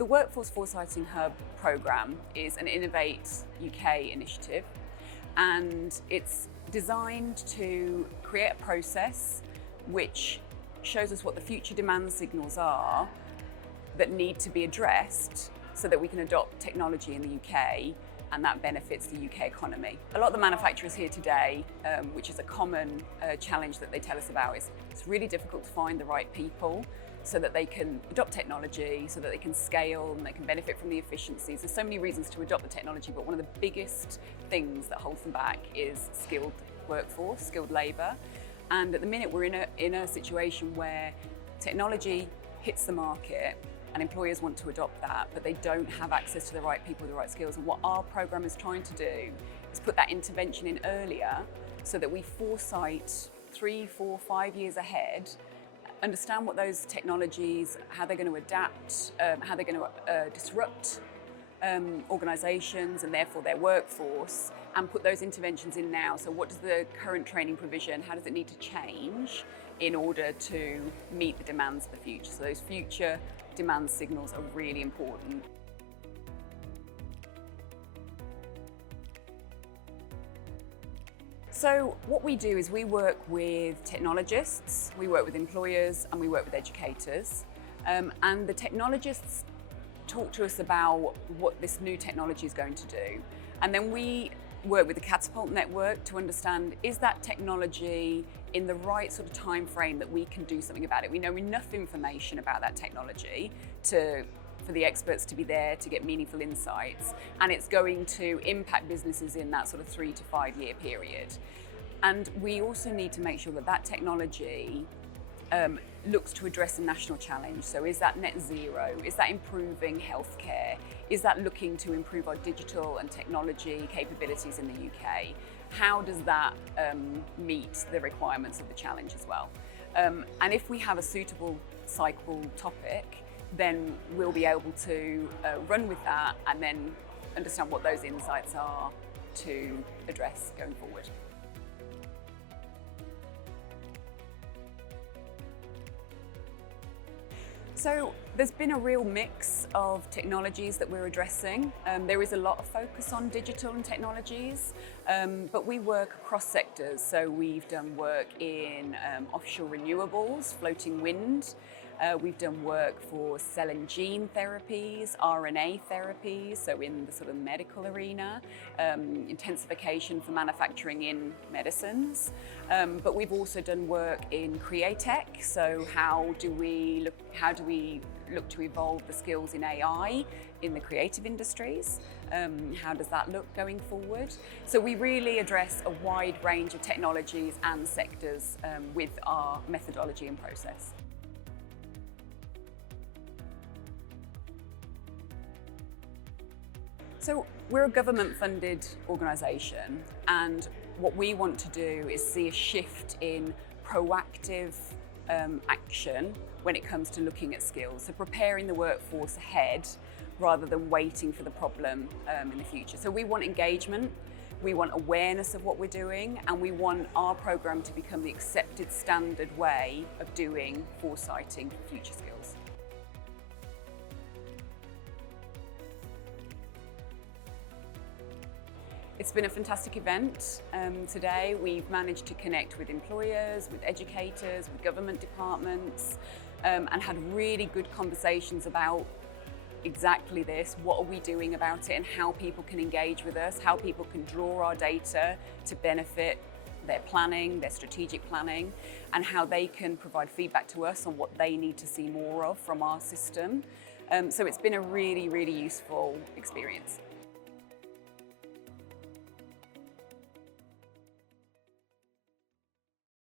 The Workforce Foresighting Hub programme is an Innovate UK initiative, and it's designed to create a process which shows us what the future demand signals are that need to be addressed so that we can adopt technology in the UK and that benefits the UK economy. A lot of the manufacturers here today, which is a common challenge that they tell us about, is it's really difficult to find the right people so that they can adopt technology, so that they can scale and they can benefit from the efficiencies. There's so many reasons to adopt the technology, but one of the biggest things that holds them back is skilled workforce, skilled labour. And at the minute we're in a situation where technology hits the market and employers want to adopt that, but they don't have access to the right people with the right skills. And what our programme is trying to do is put that intervention in earlier so that we foresight 3, 4, 5 years ahead, understand what those technologies, how they're going to adapt, how they're going to disrupt organisations and therefore their workforce, and put those interventions in now. So what does the current training provision, how does it need to change in order to meet the demands of the future? So those future demand signals are really important. So what we do is we work with technologists, we work with employers, and we work with educators. And the technologists talk to us about what this new technology is going to do. And then we work with the Catapult network to understand, is that technology in the right sort of time frame that we can do something about it? We know enough information about that technology for the experts to be there to get meaningful insights, and it's going to impact businesses in that sort of 3 to 5 year period. And we also need to make sure that that technology looks to address a national challenge. So is that net zero? Is that improving healthcare? Is that looking to improve our digital and technology capabilities in the UK? How does that meet the requirements of the challenge as well? And if we have a suitable cycle topic, then we'll be able to run with that and then understand what those insights are to address going forward. So there's been a real mix of technologies that we're addressing. There is a lot of focus on digital and technologies, but we work across sectors. So we've done work in offshore renewables, floating wind. We've done work for cell and gene therapies, RNA therapies, so in the sort of medical arena, intensification for manufacturing in medicines. But we've also done work in createch, so how do we look to evolve the skills in AI in the creative industries? How does that look going forward? So we really address a wide range of technologies and sectors with our methodology and process. So we're a government-funded organisation, and what we want to do is see a shift in proactive action when it comes to looking at skills, so preparing the workforce ahead rather than waiting for the problem in the future. So we want engagement, we want awareness of what we're doing, and we want our programme to become the accepted standard way of doing foresighting for future skills. It's been a fantastic event today. We've managed to connect with employers, with educators, with government departments, and had really good conversations about exactly this. What are we doing about it, and how people can engage with us, how people can draw our data to benefit their planning, their strategic planning, and how they can provide feedback to us on what they need to see more of from our system. So it's been a really, really useful experience.